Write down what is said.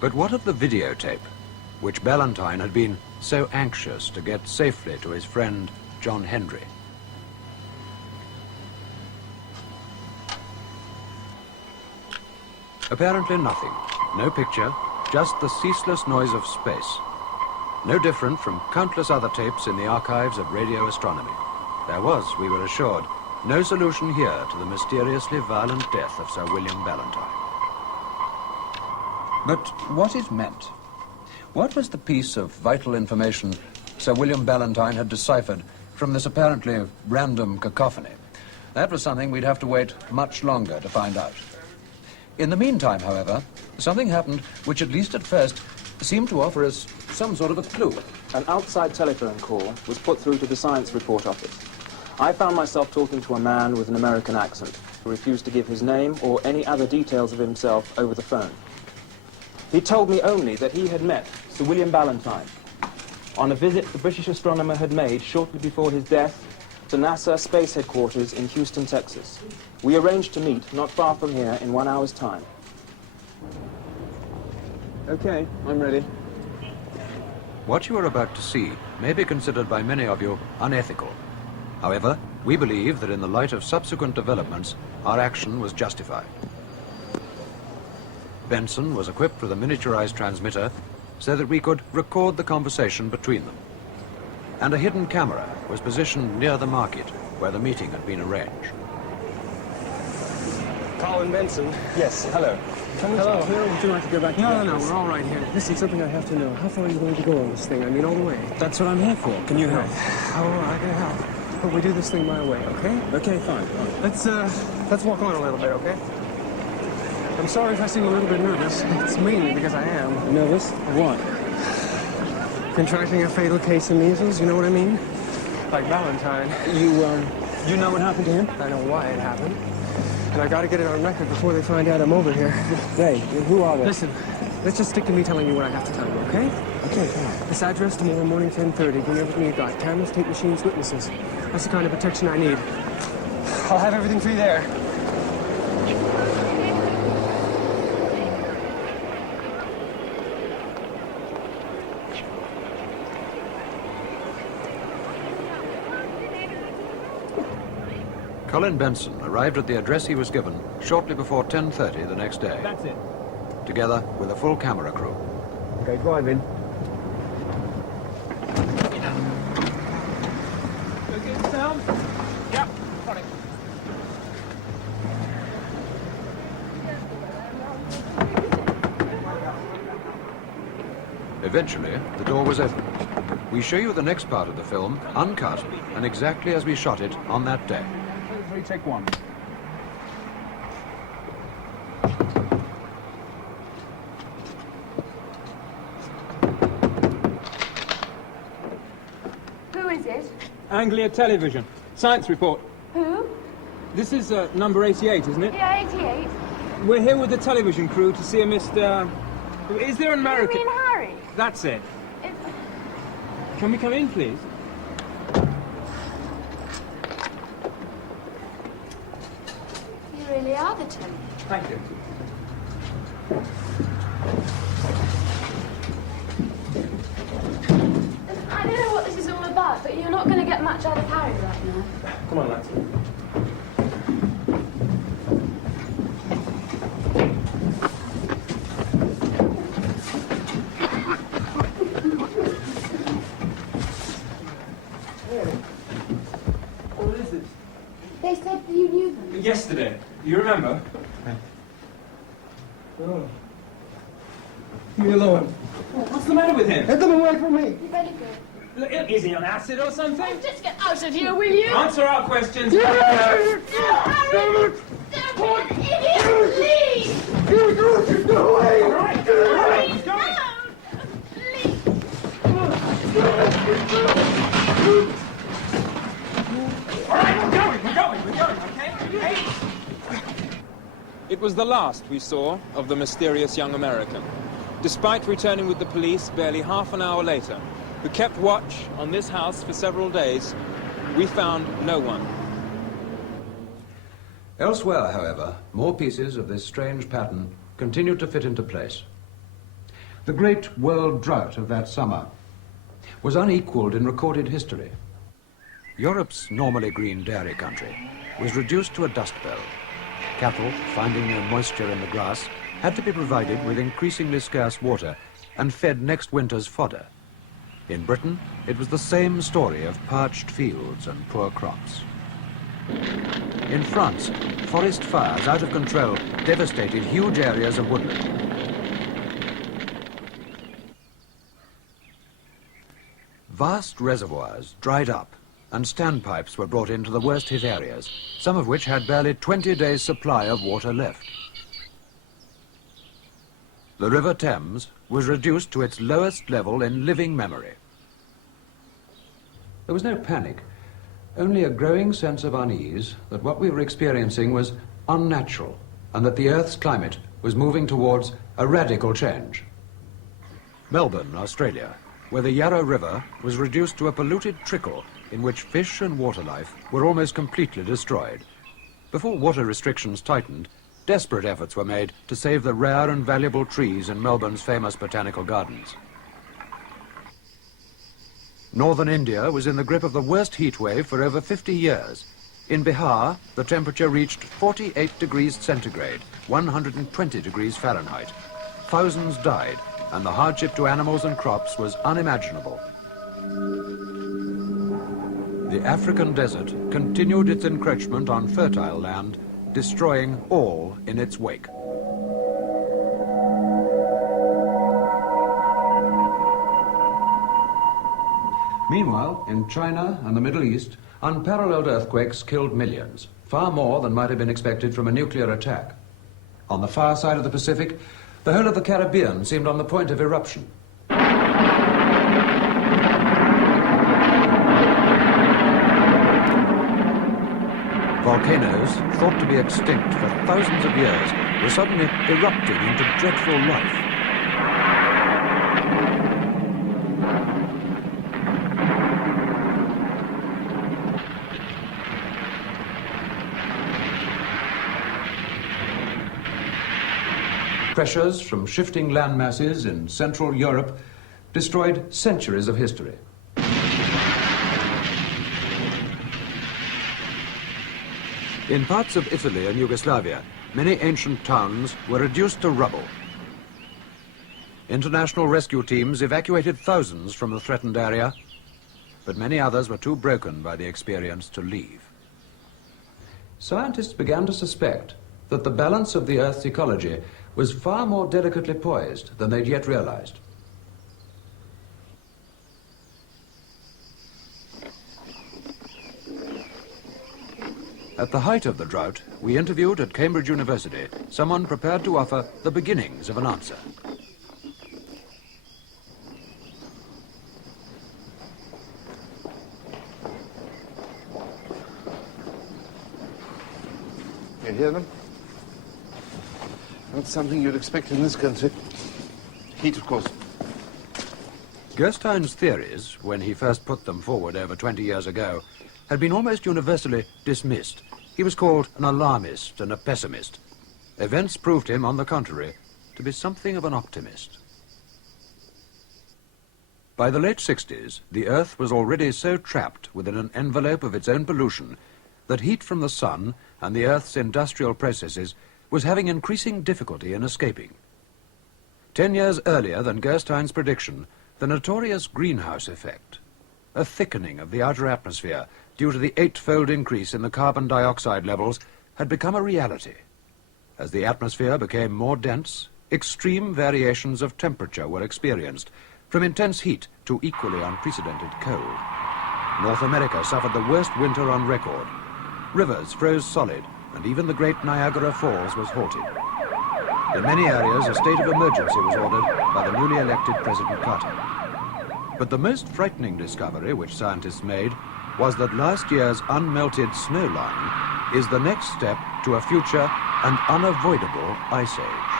But what of the videotape, which Ballantyne had been so anxious to get safely to his friend John Hendry? Apparently nothing. No picture, just the ceaseless noise of space. No different from countless other tapes in the archives of radio astronomy. There was, we were assured, no solution here to the mysteriously violent death of Sir William Ballantyne. But what it meant? What was the piece of vital information Sir William Ballantyne had deciphered from this apparently random cacophony? That was something we'd have to wait much longer to find out. In the meantime, however, something happened which, at least at first, seemed to offer us some sort of a clue. An outside telephone call was put through to the science report office. I found myself talking to a man with an American accent who refused to give his name or any other details of himself over the phone. He told me only that he had met Sir William Ballantyne on a visit the British astronomer had made shortly before his death to NASA Space Headquarters in Houston, Texas. We arranged to meet not far from here in 1 hour's time. Okay, I'm ready. What you are about to see may be considered by many of you unethical. However, we believe that in the light of subsequent developments, our action was justified. Benson was equipped with a miniaturized transmitter so that we could record the conversation between them. And a hidden camera was positioned near the market where the meeting had been arranged. Colin Benson. Yes, hello. Hello. Would you like to go back to No, we're all right here. Listen, something I have to know. How far are you going to go on this thing? I mean, all the way. That's what I'm here for. Can you help? Oh, I can help. But we do this thing my way, okay? Okay, fine. Let's walk on a little bit, okay? I'm sorry if I seem a little bit nervous. It's mainly because I am. Nervous? What? Contracting a fatal case of measles, you know what I mean? Like Valentine. You know what happened to him? I know why it happened. And I gotta get it on record before they find out I'm over here. They? Who are they? Listen, let's just stick to me telling you what I have to tell you, okay? Okay, fine. This address tomorrow morning, 10:30. Bring everything you got. Cameras, tape machines, witnesses. That's the kind of protection I need. I'll have everything for you there. Colin Benson arrived at the address he was given shortly before 10:30 the next day. That's it. Together with a full camera crew. Okay, drive in. Okay, sound? Yep, got it. Eventually, the door was opened. We show you the next part of the film, uncut, and exactly as we shot it on that day. Take one. Who is it? Anglia Television. Science report. Who? This is number 88, isn't it? Yeah, 88. We're here with the television crew to see a Mr... Is there an American... You mean Harry? That's it. It's... Can we come in, please? You really are the Tony. Thank you. I don't know what this is all about, but you're not going to get much out of Harry right now. Come on, lads. What is this? They said that you knew them. Yesterday. You remember? Oh. Leave me alone. What's the matter with him? Get them away from me. You better go. Is he on acid or something? Just get out of here, will you? Answer our questions. Harry! Don't be an idiot! Leave! Go away! All right. Please, Go. Leave! All right, we're going, okay? Hey. It was the last we saw of the mysterious young American. Despite returning with the police barely half an hour later, who kept watch on this house for several days, we found no one. Elsewhere, however, more pieces of this strange pattern continued to fit into place. The great world drought of that summer was unequalled in recorded history. Europe's normally green dairy country was reduced to a dust bowl. Cattle, finding no moisture in the grass, had to be provided with increasingly scarce water and fed next winter's fodder. In Britain, it was the same story of parched fields and poor crops. In France, forest fires out of control devastated huge areas of woodland. Vast reservoirs dried up and standpipes were brought into the worst hit areas, some of which had barely 20 days' supply of water left. The River Thames was reduced to its lowest level in living memory. There was no panic, only a growing sense of unease that what we were experiencing was unnatural and that the Earth's climate was moving towards a radical change. Melbourne, Australia, where the Yarra River was reduced to a polluted trickle in which fish and water life were almost completely destroyed. Before water restrictions tightened, desperate efforts were made to save the rare and valuable trees in Melbourne's famous botanical gardens. Northern India was in the grip of the worst heat wave for over 50 years. In Bihar, the temperature reached 48 degrees centigrade, 120 degrees Fahrenheit. Thousands died, and the hardship to animals and crops was unimaginable. The African desert continued its encroachment on fertile land, destroying all in its wake. Meanwhile, in China and the Middle East, unparalleled earthquakes killed millions, far more than might have been expected from a nuclear attack. On the far side of the Pacific, the whole of the Caribbean seemed on the point of eruption. Volcanoes, thought to be extinct for thousands of years, were suddenly erupting into dreadful life. Pressures from shifting land masses in Central Europe destroyed centuries of history. In parts of Italy and Yugoslavia, many ancient towns were reduced to rubble. International rescue teams evacuated thousands from the threatened area, but many others were too broken by the experience to leave. Scientists began to suspect that the balance of the Earth's ecology was far more delicately poised than they'd yet realized. At the height of the drought, we interviewed at Cambridge University someone prepared to offer the beginnings of an answer. You hear them? Not something you'd expect in this country. Heat, of course. Gerstein's theories, when he first put them forward over 20 years ago, had been almost universally dismissed. He was called an alarmist and a pessimist. Events proved him, on the contrary, to be something of an optimist. By the late 60s, the Earth was already so trapped within an envelope of its own pollution that heat from the sun and the Earth's industrial processes was having increasing difficulty in escaping. 10 years earlier than Gerstein's prediction, the notorious greenhouse effect, a thickening of the outer atmosphere due to the 8-fold increase in the carbon dioxide levels, had become a reality. As the atmosphere became more dense, extreme variations of temperature were experienced, from intense heat to equally unprecedented cold. North America suffered the worst winter on record. Rivers froze solid, and even the great Niagara Falls was halted. In many areas, a state of emergency was ordered by the newly elected President Carter. But the most frightening discovery which scientists made was that last year's unmelted snow line is the next step to a future and unavoidable ice age.